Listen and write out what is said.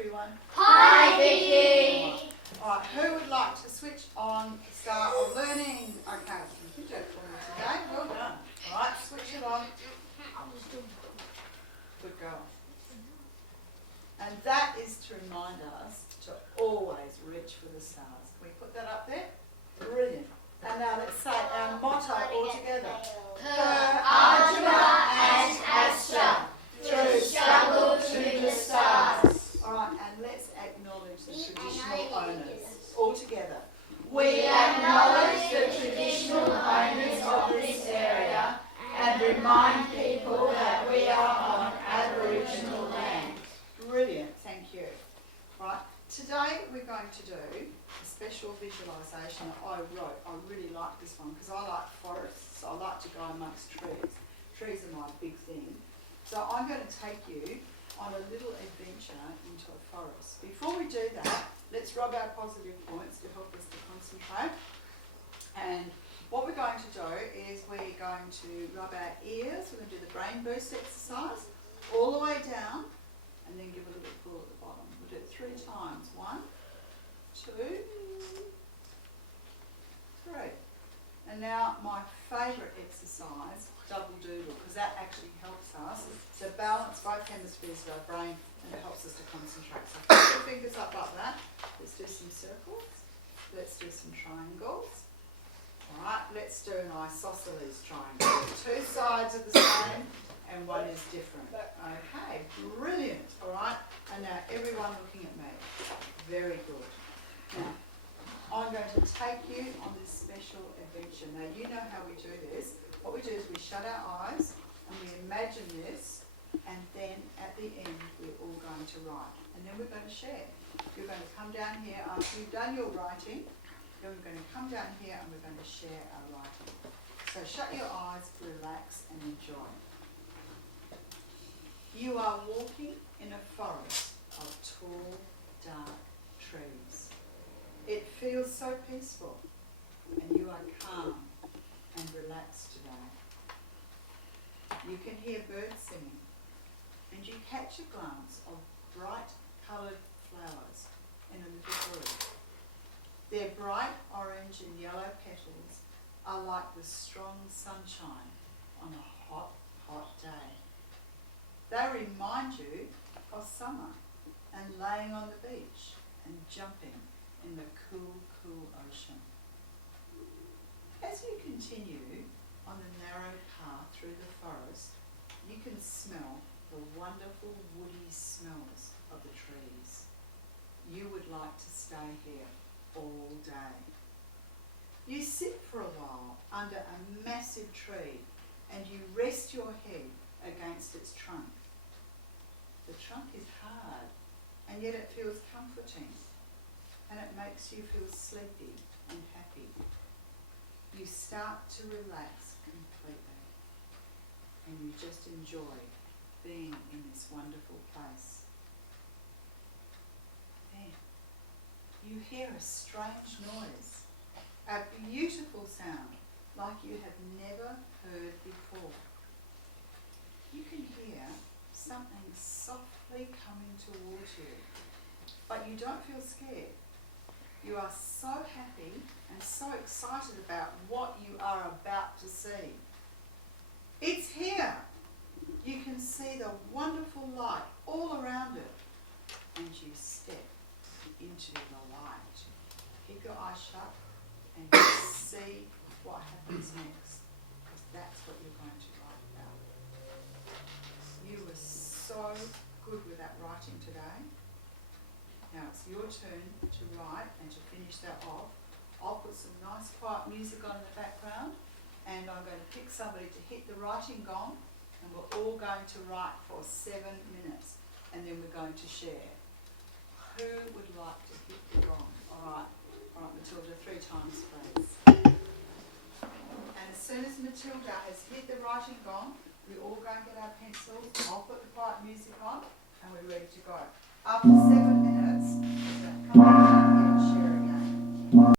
everyone. Hi, Vicky. Alright, who would like to switch on the start of learning? Okay, you do it for me today. Well done. Alright, switch it on. Good girl. And that is to remind us to always reach for the stars. Can we put that up there? Brilliant. And now let's say our motto all together. Per ardua et astra, through struggle to the stars. Alright, and let's acknowledge the traditional owners all together. We acknowledge the traditional owners of this area and remind people that we are on Aboriginal land. Brilliant, thank you. Right, today we're going to do a special visualisation that I wrote. I really like this one because I like forests. I like to go amongst trees. Trees are my big thing. So I'm going to take you on a little adventure into a forest. Before we do that, let's rub our positive points to help us to concentrate. And what we're going to do is we're going to rub our ears. We're going to do the brain boost exercise all the way down and then give a little pull at the bottom. We'll do it 3 times. 1, 2, 3. And now my favourite exercise, double doodle, because that actually helps us to balance both hemispheres of our brain and it helps us to concentrate. So put your fingers up like that. Let's do some circles. Let's do some triangles. Alright, let's do an isosceles triangle. 2 sides are the same and one is different. Okay, brilliant. Alright, and now everyone looking at me. Very good. Now, I'm going to take you on this special adventure. Now, you know how we do this. What we do is we shut our eyes and we imagine this, and then at the end we're all going to write. And then we're going to share. You're going to come down here after you've done your writing. Then we're going to come down here and we're going to share our writing. So shut your eyes, relax and enjoy. You are walking in a forest of tall, dark trees. It feels so peaceful and you are calm and relaxed today. You can hear birds singing and you catch a glance of bright coloured flowers in a little group. Their bright orange and yellow petals are like the strong sunshine on a hot, hot day. They remind you of summer and laying on the beach and jumping in the cool, cool ocean. As you continue on the narrow path through the forest, you can smell the wonderful woody smells of the trees. You would like to stay here all day. You sit for a while under a massive tree and you rest your head against its trunk. The trunk is hard and yet it feels comforting and it makes you feel sleepy and happy. You start to relax completely and you just enjoy being in this wonderful place. Then you hear a strange noise, a beautiful sound like you have never heard before. You can hear something softly coming towards you, but you don't feel scared. You are so happy and so excited about what you are about to see. It's here. You can see the wonderful light all around it, and you step into the light. Keep your eyes shut and just see what happens next, because that's what you're going to write about. You were so good with that writing today. Now it's your turn to write and to finish that off. I'll put some nice quiet music on in the background and I'm going to pick somebody to hit the writing gong and we're all going to write for 7 minutes and then we're going to share. Who would like to hit the gong? Alright, Matilda, 3 times please. And as soon as Matilda has hit the writing gong, we all go and get our pencils, I'll put the quiet music on and we're ready to go. After 7 minutes, we're going to come back